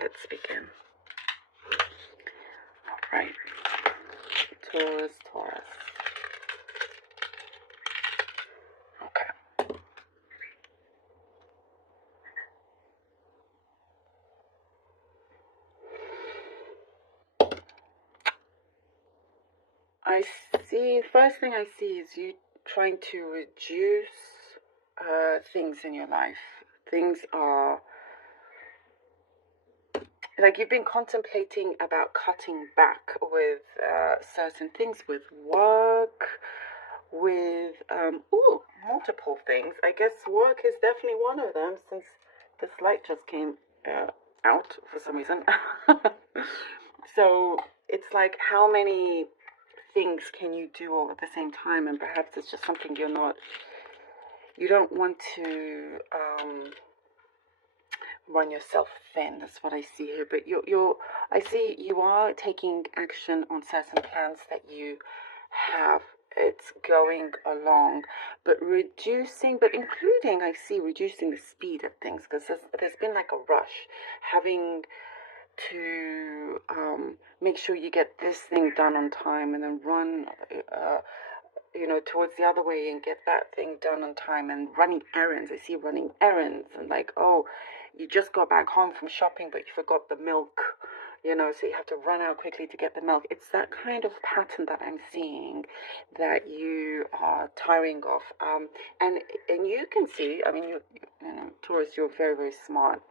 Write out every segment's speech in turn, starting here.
let's begin. All right, Taurus. Okay. I see, first thing I see is you trying to reduce things in your life. Things are like you've been contemplating about cutting back with certain things, with work, with multiple things. I guess work is definitely one of them, since this light just came out for some reason. So it's like, how many things can you do all at the same time? And perhaps it's just something you don't want to run yourself thin. That's what I see here. But I see you are taking action on certain plans that you have. It's going along, but including, I see, reducing the speed of things, because there's been like a rush, having to make sure you get this thing done on time, and then run towards the other way and get that thing done on time, and running errands. I see running errands, and like, oh, you just got back home from shopping, but you forgot the milk, so you have to run out quickly to get the milk. It's that kind of pattern that I'm seeing that you are tiring of. And you can see, I mean, you know, Taurus, you're very, very smart.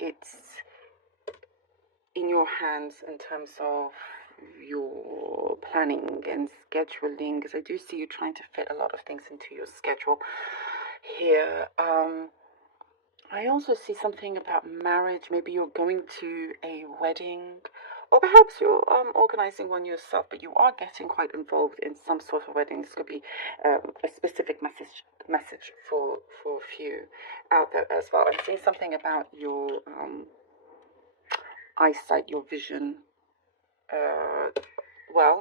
It's in your hands in terms of your planning and scheduling, because I do see you trying to fit a lot of things into your schedule here. I also see something about marriage. Maybe you're going to a wedding, or perhaps you're organizing one yourself, but you are getting quite involved in some sort of wedding. This could be a specific message for a few out there as well. I'm seeing something about your eyesight, your vision.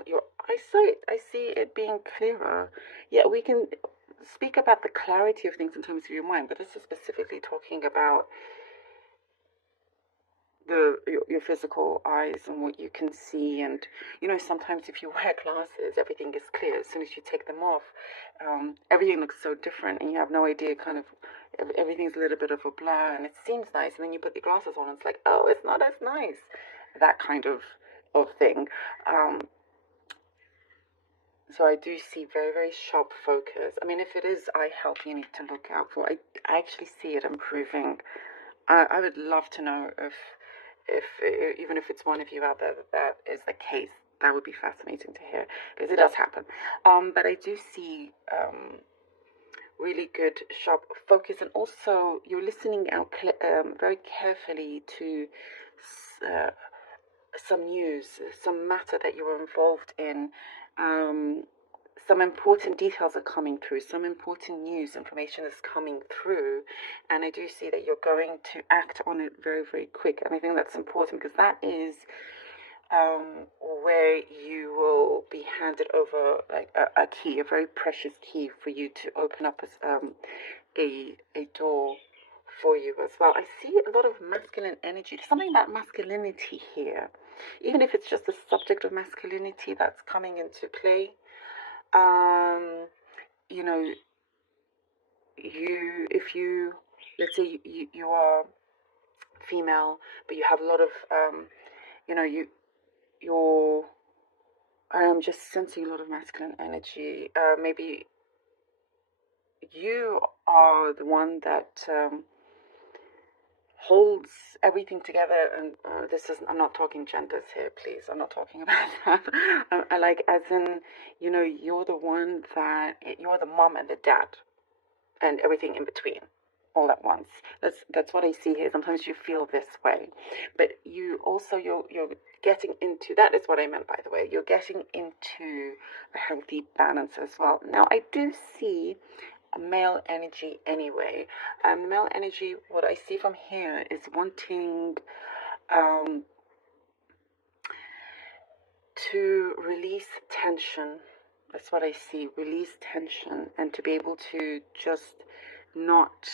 Your eyesight, I see it being clearer. Yeah, we can speak about the clarity of things in terms of your mind, but this is specifically talking about your physical eyes and what you can see. And sometimes if you wear glasses, everything is clear. As soon as you take them off, everything looks so different, and you have no idea, kind of, everything's a little bit of a blur, and it seems nice, and then you put the glasses on and it's like, oh, it's not as nice. That kind of thing. So I do see very, very sharp focus. I mean, if it is eye health you need to look out for, I actually see it improving. I would love to know if even if it's one of you out there that is the case. That would be fascinating to hear, because it does happen. But I do see really good sharp focus, and also you're listening out very carefully to some news, some matter that you were involved in. Some important details are coming through, some important news information is coming through, and I do see that you're going to act on it very, very quick. And I think that's important, because that is where you will be handed over like a key, a very precious key, for you to open up a door for you as well. I see a lot of masculine energy. There's something about masculinity here, even if it's just the subject of masculinity that's coming into play. If you, let's say you are female, but you have a lot of, I'm just sensing a lot of masculine energy. Maybe you are the one that holds everything together, and I'm not talking genders here, please. I'm not talking about that. I like, as in, you're the one that, you're the mom and the dad, and everything in between, all at once. That's what I see here. Sometimes you feel this way, but you're getting into, that is what I meant, by the way. You're getting into a healthy balance as well. Now, I do see male energy anyway. Male energy, what I see from here is wanting to release tension. That's what I see, release tension, and to be able to just not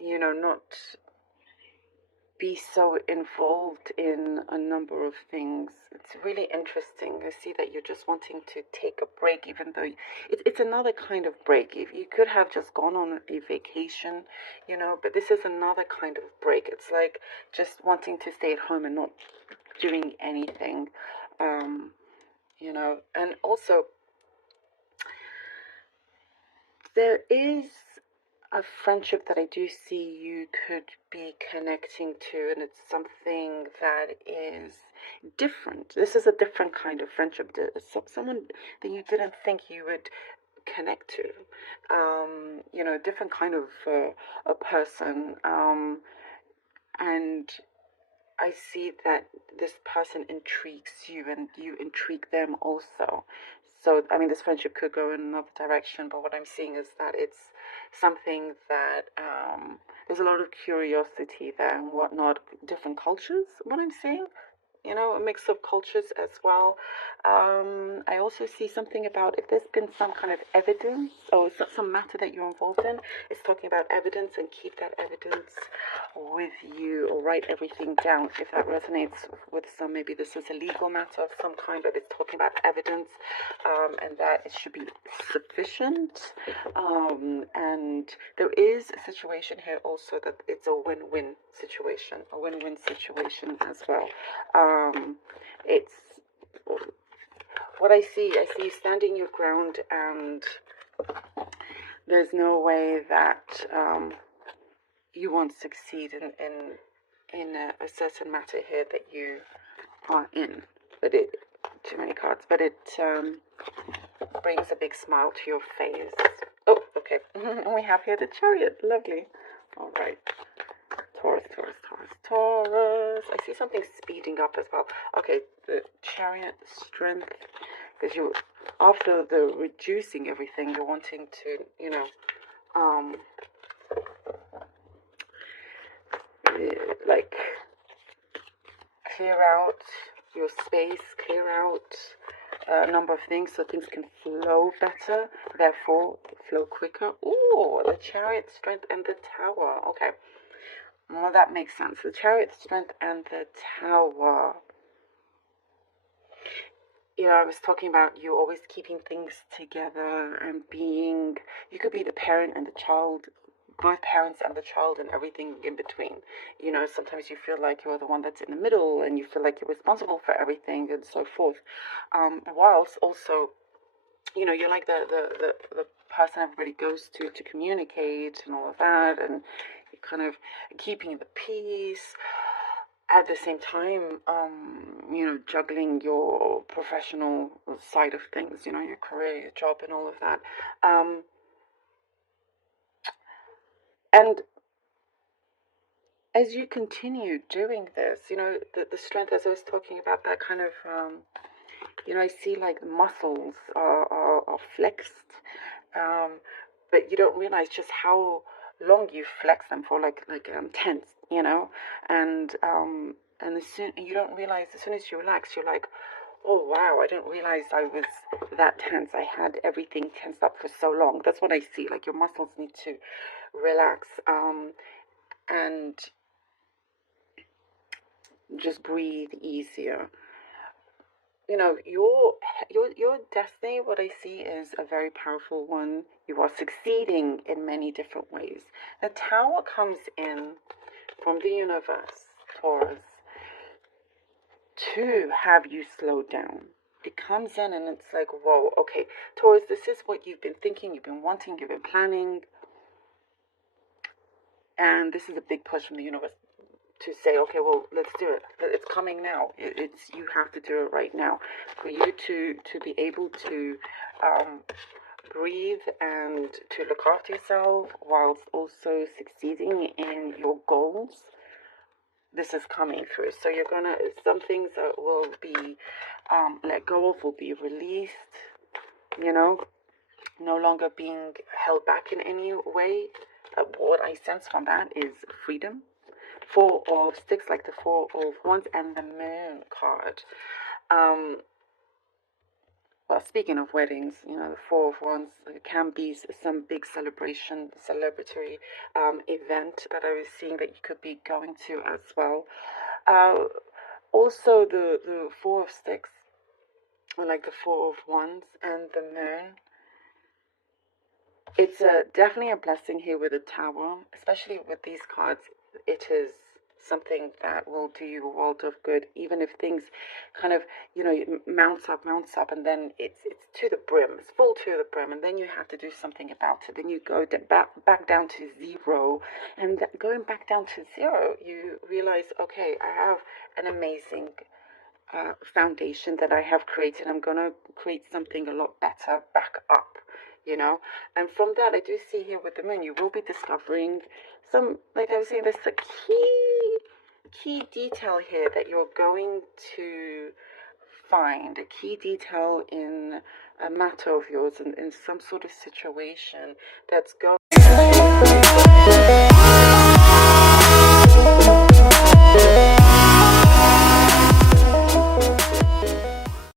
not be so involved in a number of things. It's really interesting. I see that you're just wanting to take a break, even though it's another kind of break. If you could have just gone on a vacation, but this is another kind of break. It's like just wanting to stay at home and not doing anything, and also there is a friendship that I do see you could be connecting to, and it's something that is different. This is a different kind of friendship. Someone that you didn't think you would connect to. Different kind of a person. And I see that this person intrigues you and you intrigue them also. So, I mean, this friendship could go in another direction, but what I'm seeing is that it's something that there's a lot of curiosity there and whatnot, different cultures, what I'm seeing. A mix of cultures as well. I also see something about if there's been some kind of evidence or some matter that you're involved in, it's talking about evidence, and keep that evidence with you or write everything down. If that resonates with some, maybe this is a legal matter of some kind, but it's talking about evidence, and that it should be sufficient. And there is a situation here also that it's a win-win situation as well. It's what I see you standing your ground, and there's no way that you won't succeed in a certain matter here that you are in. But too many cards, but it brings a big smile to your face. Oh, okay. We have here the Chariot. Lovely. All right. Taurus. I see something speeding up as well. Okay, the Chariot, strength, because after the reducing everything, you're wanting to, like clear out your space, clear out a number of things so things can flow better, therefore flow quicker. Oh, the Chariot, strength, and the Tower. Okay. Well, that makes sense. The Chariot, strength, and the Tower. I was talking about you always keeping things together and you could be the parent and the child, both parents and the child, and everything in between. Sometimes you feel like you're the one that's in the middle and you feel like you're responsible for everything and so forth. Whilst also, you're like the person everybody goes to communicate and all of that, and you're kind of keeping the peace. At the same time, juggling your professional side of things, your career, your job, and all of that. And as you continue doing this, the strength, as I was talking about, that kind of, I see like the muscles are flexed, but you don't realize just how long you flex them for, like tense, and you don't realize, as soon as you relax, you're like, oh wow, I didn't realize I was that tense. I had everything tensed up for so long. That's what I see. Like your muscles need to relax, and just breathe easier. Your destiny, what I see is a very powerful one. You are succeeding in many different ways. The Tower comes in from the universe, Taurus, to have you slow down. It comes in and it's like, whoa, okay, Taurus, this is what you've been thinking, you've been wanting, you've been planning. And this is a big push from the universe to say, okay, well, let's do it. It's coming now. You have to do it right now. For you to be able to breathe and to look after yourself whilst also succeeding in your goals. This is coming through. So some things that will be let go of, will be released, no longer being held back in any way. What I sense from that is freedom. 4 of Sticks, like the 4 of Wands, and the Moon card. speaking of weddings, the Four of Wands can be some big celebration, celebratory event that I was seeing that you could be going to as well. Also, the Four of Sticks, or like the Four of Wands and the Moon. It's definitely a blessing here with the Tower, especially with these cards. It is something that will do you a world of good, even if things kind of, mounts up, and then it's to the brim, it's full to the brim, and then you have to do something about it. Then you go back down to zero, and going back down to zero, you realize, okay, I have an amazing foundation that I have created. I'm gonna create something a lot better back up, and from that, I do see here with the Moon, you will be discovering some, like I was saying, there's a key detail here that you're going to find, a key detail in a matter of yours, in some sort of situation that's going